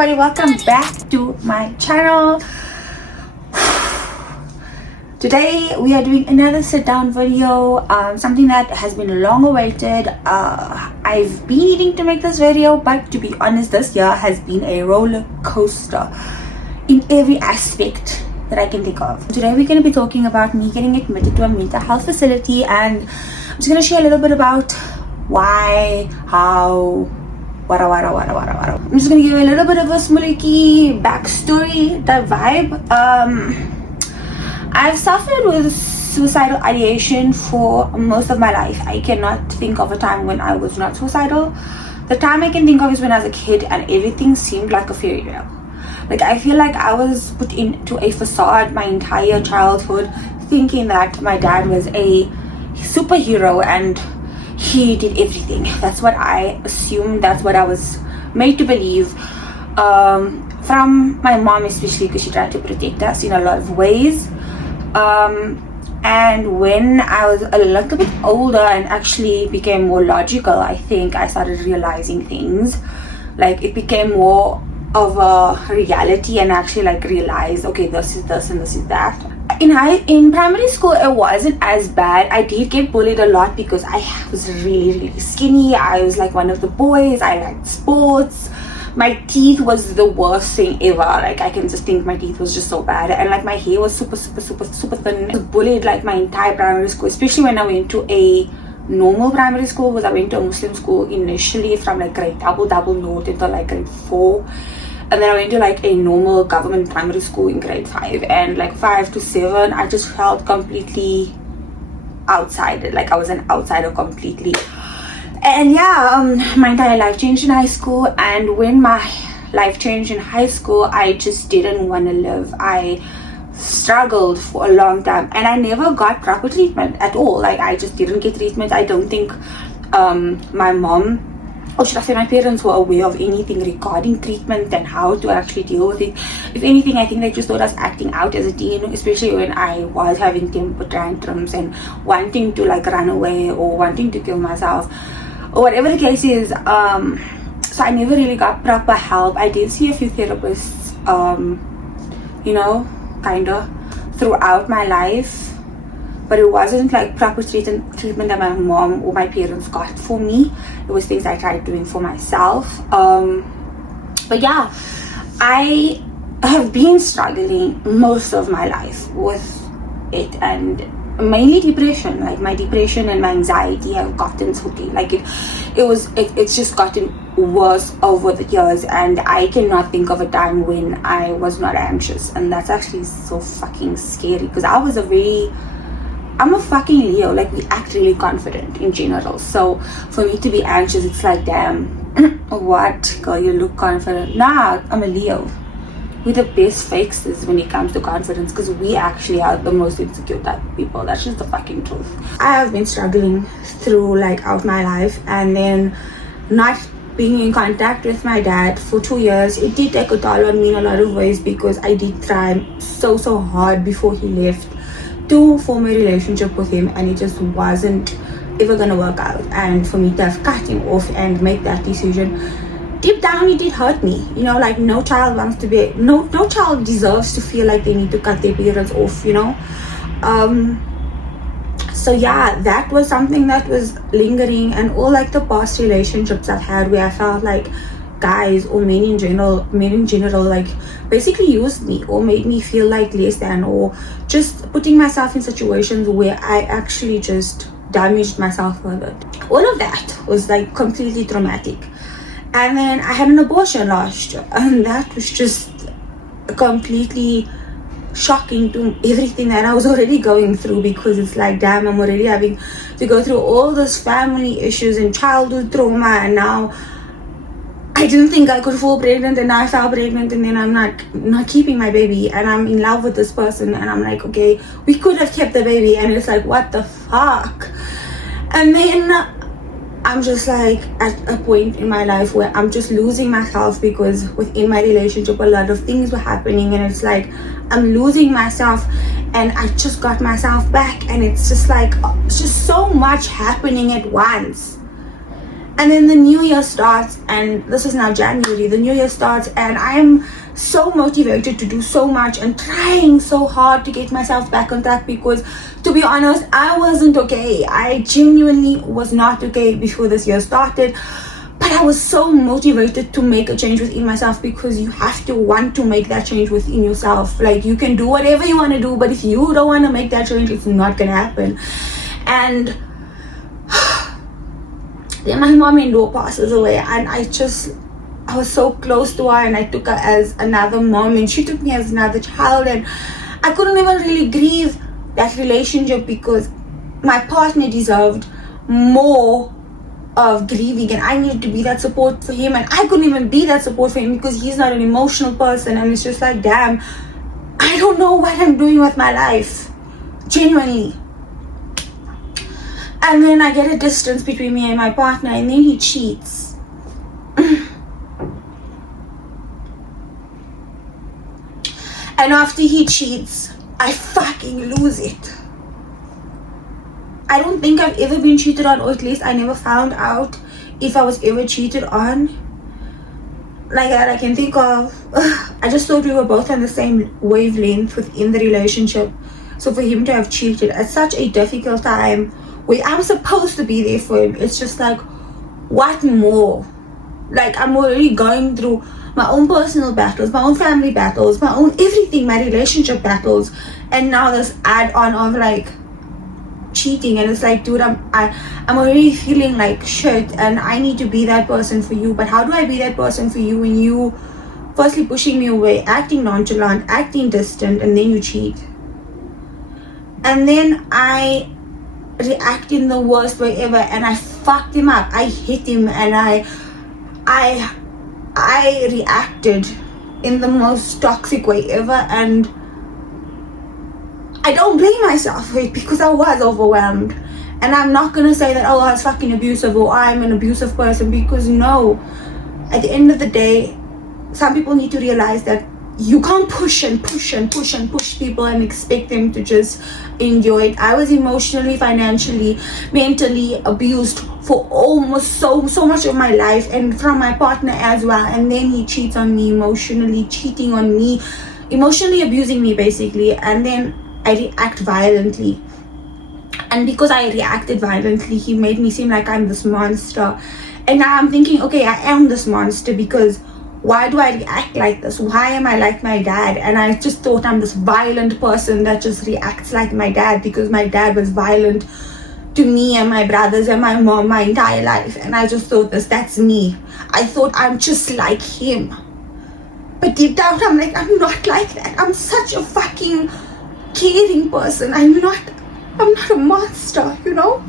everybody, welcome back to my channel. Today we are doing another sit down video, something that has been long awaited. I've been needing to make this video, but to be honest, this year has been a roller coaster in every aspect that I can think of. Today we're going to be talking about me getting admitted to a mental health facility, and I'm just going to share a little bit about why, how, wada. I'm just gonna give you a little bit of a smuliki backstory, that vibe. I've suffered with suicidal ideation for most of my life. I cannot think of a time when I was not suicidal. The time I can think of is when I was a kid and everything seemed like a fairy tale. Like, I feel like I was put into a facade my entire childhood, thinking that my dad was a superhero and he did everything. That's what I assumed, that's what I was made to believe, from my mom especially, because she tried to protect us in a lot of ways. And when I was a little bit older and actually became more logical, I think I started realizing things. Like, it became more of a reality, and actually like realized, okay, this is this and this is that. In primary school, it wasn't as bad. I did get bullied a lot because I was really skinny. I was like one of the boys. I liked sports. My teeth was the worst thing ever. Like, I can just think my teeth was just so bad, and like my hair was super thin. I was bullied like my entire primary school, especially when I went to a normal primary school, because I went to a Muslim school initially from like grade double note until like grade 4. And then I went to like a normal government primary school in grade 5, and like 5 to 7 I just felt completely outside. Like, I was an outsider completely. And yeah, my entire life changed in high school, and when my life changed in high school, I just didn't want to live. I struggled for a long time, and I never got proper treatment at all. Like, I just didn't get treatment. I don't think my mom, or should I say my parents, were aware of anything regarding treatment and how to actually deal with it. If anything, I think they just thought I was acting out as a teen, especially when I was having temper tantrums and wanting to like run away or wanting to kill myself or whatever the case is. So I never really got proper help. I did see a few therapists, kinda throughout my life, but it wasn't like proper treatment that my mom or my parents got for me. It was things I tried doing for myself. But yeah, I have been struggling most of my life with it, and mainly depression. Like, my depression and my anxiety have gotten so deep. Like, it's just gotten worse over the years, and I cannot think of a time when I was not anxious, and that's actually so fucking scary, because I'm a fucking Leo. Like, we act really confident in general. So for me to be anxious, it's like, damn, what, girl, you look confident. Nah, I'm a Leo. We're the best fakes when it comes to confidence, because we actually are the most insecure type of people. That's just the fucking truth. I have been struggling through like out my life, and then not being in contact with my dad for 2 years. It did take a toll on me in a lot of ways, because I did try so hard before he left to form a relationship with him, and it just wasn't ever gonna work out. And for me to have cut him off and make that decision, deep down it did hurt me. Like, no child wants to be, no child deserves to feel like they need to cut their parents off. So yeah, that was something that was lingering. And all like the past relationships I've had where I felt like guys or men in general like basically used me or made me feel like less than, or just putting myself in situations where I actually just damaged myself further. All of that was like completely traumatic. And then I had an abortion last year, and that was just completely shocking to everything that I was already going through, because it's like, damn, I'm already having to go through all those family issues and childhood trauma, and now I didn't think I could fall pregnant, and now I fell pregnant, and then I'm not keeping my baby, and I'm in love with this person, and I'm like, okay, we could have kept the baby, and it's like, what the fuck? And then I'm just like at a point in my life where I'm just losing myself, because within my relationship a lot of things were happening, and it's like I'm losing myself, and I just got myself back, and it's just like, it's just so much happening at once. And then the new year starts, and this is now January. The new year starts, and I'm so motivated to do so much and trying so hard to get myself back on track, because to be honest, I wasn't okay. I genuinely was not okay before this year started. But I was so motivated to make a change within myself, because you have to want to make that change within yourself. Like, you can do whatever you want to do, but if you don't want to make that change, it's not gonna happen. And then my mom-in-law passes away, and I was so close to her, and I took her as another mom, and she took me as another child, and I couldn't even really grieve that relationship, because my partner deserved more of grieving, and I needed to be that support for him, and I couldn't even be that support for him because he's not an emotional person. And it's just like, damn, I don't know what I'm doing with my life, genuinely. And then I get a distance between me and my partner, and then he cheats. And after he cheats, I fucking lose it. I don't think I've ever been cheated on, or at least I never found out if I was ever cheated on. Like that I can think of. I just thought we were both on the same wavelength within the relationship. So for him to have cheated at such a difficult time, where I'm supposed to be there for him, it's just like, what more? Like, I'm already going through my own personal battles, my own family battles, my own everything, my relationship battles, and now this add-on of like cheating. And it's like, dude, I'm already feeling like shit, and I need to be that person for you. But how do I be that person for you when you firstly pushing me away, acting nonchalant, acting distant, and then you cheat? And then I react in the worst way ever, and I fucked him up. I hit him, and I reacted in the most toxic way ever, and I don't blame myself for it, because I was overwhelmed. And I'm not gonna say that, oh, I was fucking abusive, or I'm an abusive person, because no. At the end of the day, some people need to realize that you can't push and push and push and push people and expect them to just enjoy it. I was emotionally, financially, mentally abused for almost so much of my life, and from my partner as well. And then he cheats on me, emotionally cheating on me, emotionally abusing me basically, and then I react violently. And because I reacted violently, he made me seem like I'm this monster. And now I'm thinking, okay, I am this monster, because why do I react like this? Why am I like my dad? And I just thought I'm this violent person that just reacts like my dad, because my dad was violent to me and my brothers and my mom my entire life. And I just thought that's me. I thought I'm just like him. But deep down, I'm like, I'm not like that. I'm such a fucking caring person. I'm not a monster, you know?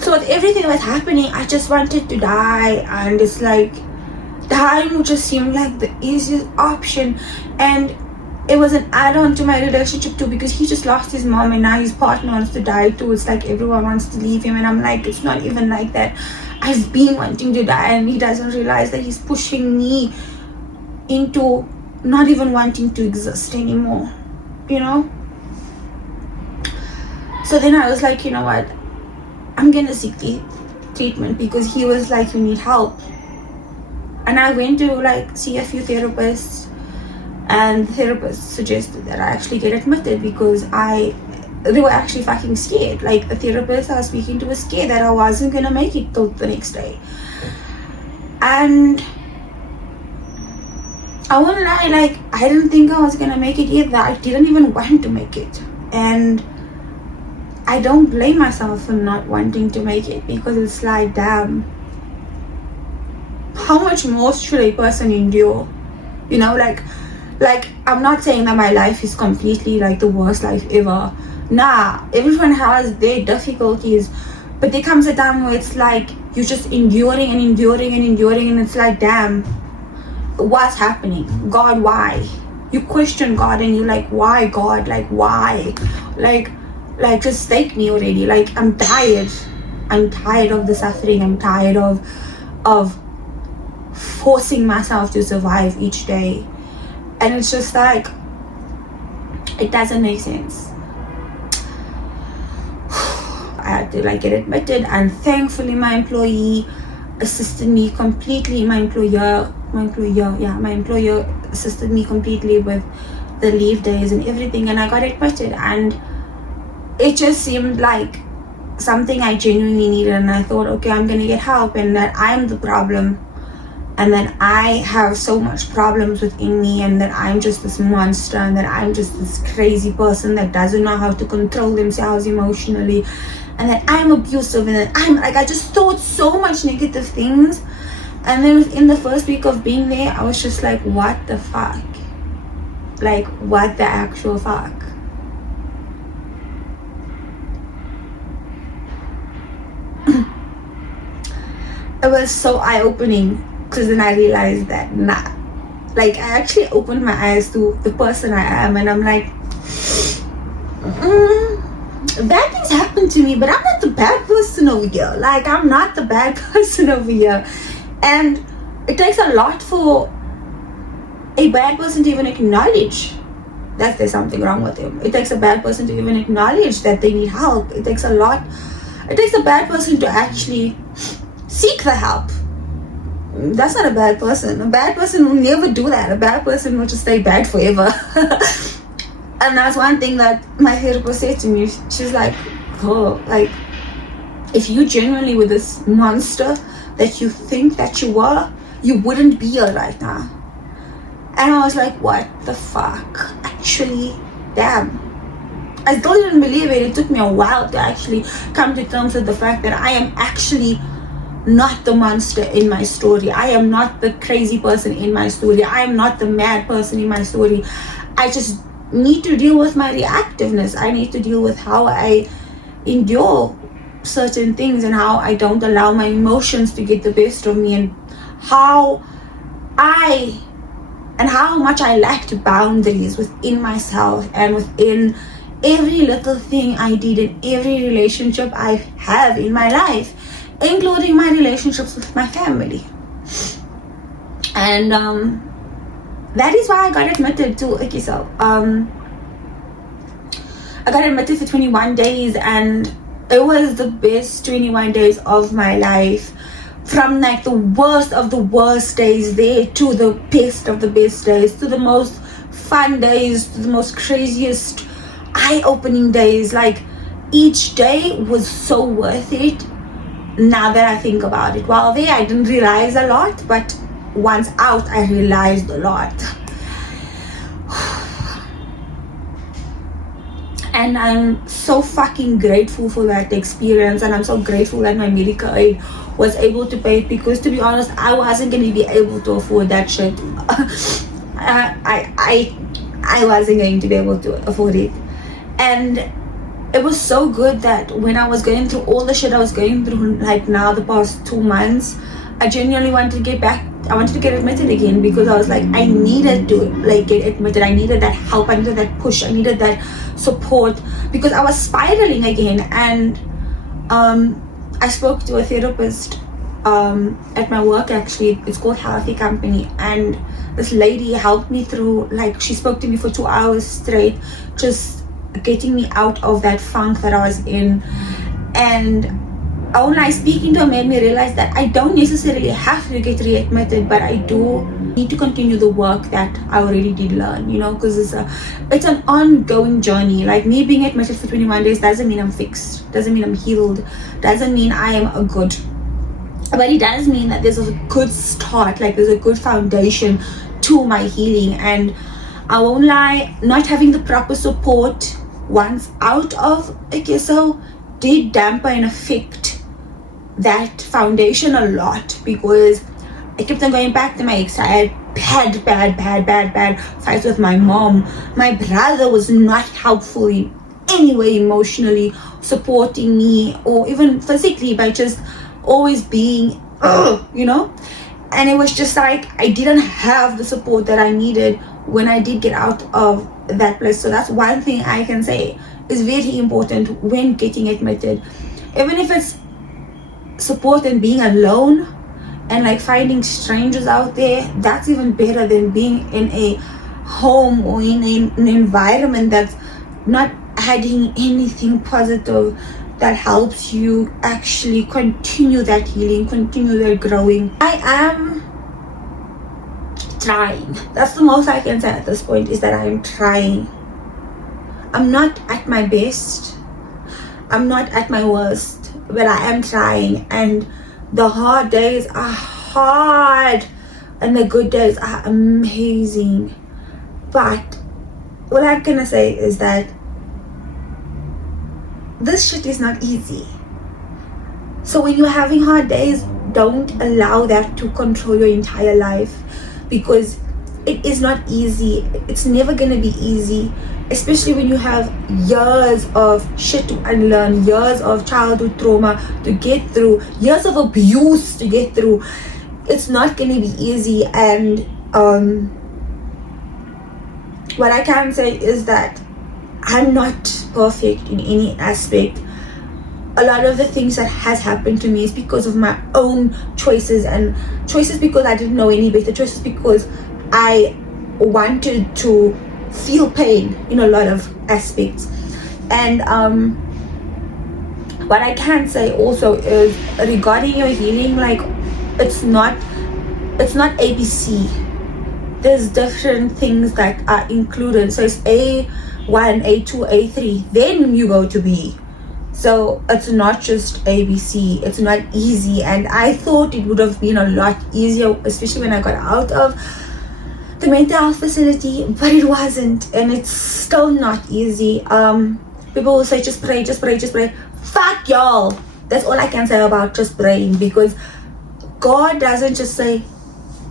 So with everything that's happening, I just wanted to die. And it's like, dying just seemed like the easiest option. And it was an add-on to my relationship too, because he just lost his mom, and now his partner wants to die too. It's like everyone wants to leave him, and I'm like, it's not even like that. I've been wanting to die, and he doesn't realize that he's pushing me into not even wanting to exist anymore, you know? So then I was like, you know what, I'm gonna seek the treatment, because he was like, you need help. And I went to like see a few therapists, and therapists suggested that I actually get admitted, because they were actually fucking scared. Like, the therapist I was speaking to was scared that I wasn't gonna make it till the next day. And I won't lie, like, I didn't think I was gonna make it either. I didn't even want to make it. And I don't blame myself for not wanting to make it, because it's like, damn, how much more should a person endure? You know, like I'm not saying that my life is completely like the worst life ever. Nah, everyone has their difficulties, but there comes a time where it's like you're just enduring and enduring and enduring, and it's like, damn, what's happening? God, why? You question God, and you're like, why, God? Like, why? Like just take me already. Like, I'm tired of the suffering. I'm tired of forcing myself to survive each day. And it's just like, it doesn't make sense. I had to like get admitted, and thankfully my employee assisted me completely. My employer assisted me completely with the leave days and everything, and I got admitted, and it just seemed like something I genuinely needed, and I thought, okay, I'm gonna get help, and that I'm the problem, and that I have so much problems within me, and that I'm just this monster, and that I'm just this crazy person that doesn't know how to control themselves emotionally, and that I'm abusive, and that I'm like, I just thought so much negative things. And then within the first week of being there, I was just like, what the fuck? Like, what the actual fuck? It was so eye-opening, because then I realized that like, I actually opened my eyes to the person I am, and I'm like, bad things happen to me, but I'm not the bad person over here. Like, I'm not the bad person over here. And it takes a lot for a bad person to even acknowledge that there's something wrong with them. It takes a bad person to even acknowledge that they need help. It takes a bad person to actually seek the help. That's not a bad person. A bad person will never do that. A bad person will just stay bad forever. And that's one thing that my therapist said to me. She's like, oh, like, if you genuinely were this monster that you think that you were, you wouldn't be here right now. And I was like, what the fuck? Actually, damn. I still didn't believe it. It took me a while to actually come to terms with the fact that I am actually not the monster in my story. I am not the crazy person in my story. I am not the mad person in my story. I just need to deal with my reactiveness. I need to deal with how I endure certain things, and how I don't allow my emotions to get the best of me, and how much I lacked boundaries within myself and within every little thing I did in every relationship I have in my life, including my relationships with my family. And that is why I got admitted to Ikiso. I got admitted for 21 days, and it was the best 21 days of my life. From like the worst of the worst days there to the best of the best days, to the most fun days, to the most craziest eye-opening days. Like, each day was so worth it. Now that I think about it, while there I didn't realize a lot, but once out I realized a lot. And I'm so fucking grateful for that experience, and I'm so grateful that my medical aid was able to pay it, because to be honest, I wasn't going to be able to afford that shit. I wasn't going to be able to afford it. And it was so good that when I was going through all the shit I was going through, like now the past 2 months, I genuinely wanted to get back. I wanted to get admitted again, because I was like, I needed to like get admitted. I needed that help. I needed that push. I needed that support, because I was spiraling again. And I spoke to a therapist at my work, actually. It's called Healthy Company, and this lady helped me through, like, she spoke to me for 2 hours straight, just getting me out of that funk that I was in. And only speaking to her made me realize that I don't necessarily have to get readmitted, but I do need to continue the work that I already did learn, you know, because it's an ongoing journey. Like, me being admitted for 21 days doesn't mean I'm fixed, doesn't mean I'm healed, doesn't mean I am a good, but it does mean that there's a good start, like there's a good foundation to my healing. And I won't lie, not having the proper support once out of Ikiso did damper and affect that foundation a lot, because I kept on going back to my ex. I had bad fights with my mom. My brother was not helpful in any way, emotionally supporting me or even physically, by just always being you know. And it was just like I didn't have the support that I needed when I did get out of that place. So that's one thing I can say is very important when getting admitted, even if it's support and being alone and like finding strangers out there. That's even better than being in a home or in an environment that's not adding anything positive, that helps you actually continue that healing, continue that growing. I am trying. That's the most I can say at this point, is that I am trying. I'm not at my best. I'm not at my worst, but I am trying. And the hard days are hard and the good days are amazing. But what I'm gonna say is that this shit is not easy. So when you're having hard days, don't allow that to control your entire life, because it is not easy. It's never gonna be easy, especially when you have years of shit to unlearn, years of childhood trauma to get through, years of abuse to get through. It's not gonna be easy. And what I can say is that I'm not perfect in any aspect. A lot of the things that has happened to me is because of my own choices, and choices because I didn't know any better, choices because I wanted to feel pain in a lot of aspects. And what I can say also is, regarding your healing, like, it's not ABC. There's different things that are included. So it's A1, A2, A3, then you go to B. So it's not just ABC. It's not easy. And I thought it would have been a lot easier, especially when I got out of the mental health facility, but it wasn't. And it's still not easy. People will say, just pray, just pray, just pray. Fuck y'all. That's all I can say about just praying, because God doesn't just say,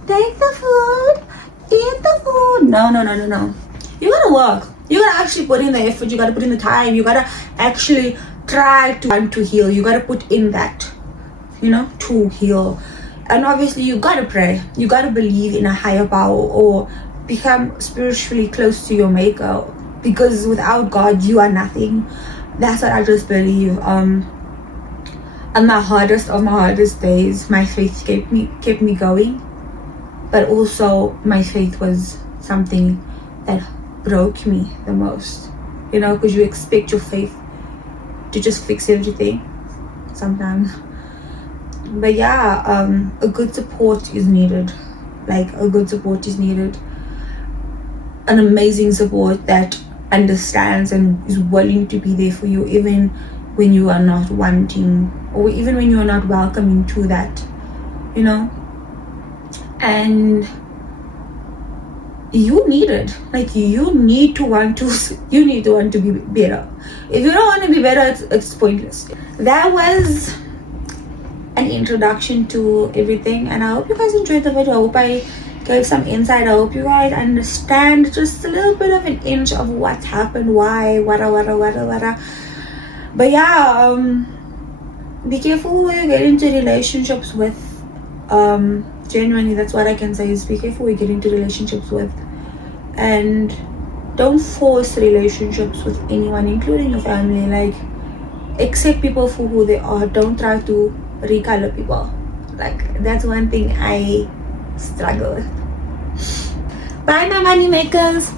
take the food, eat the food. No. You gotta work. You gotta actually put in the effort. You gotta put in the time. You gotta actually try to want to heal. You gotta put in that, to heal. And obviously you gotta pray. You gotta believe in a higher power, or become spiritually close to your maker, because without God you are nothing. That's what I just believe. On my hardest days, my faith kept me going. But also my faith was something that broke me the most, because you expect your faith to just fix everything sometimes. But yeah, a good support is needed. An amazing support that understands and is willing to be there for you, even when you are not wanting, or even when you are not welcoming to that, and you need it. Like, you need to want to be better. If you don't want to be better, it's pointless. That was an introduction to everything, and I hope you guys enjoyed the video. I hope I gave some insight. I hope you guys understand just a little bit of an inch of what happened, why, wada. But yeah, be careful who you get into relationships with. Genuinely, that's what I can say, is be careful who you get into relationships with, and don't force relationships with anyone, including your family. Like, accept people for who they are. Don't try to recolor people. Like, that's one thing I struggle with. Bye, my money makers.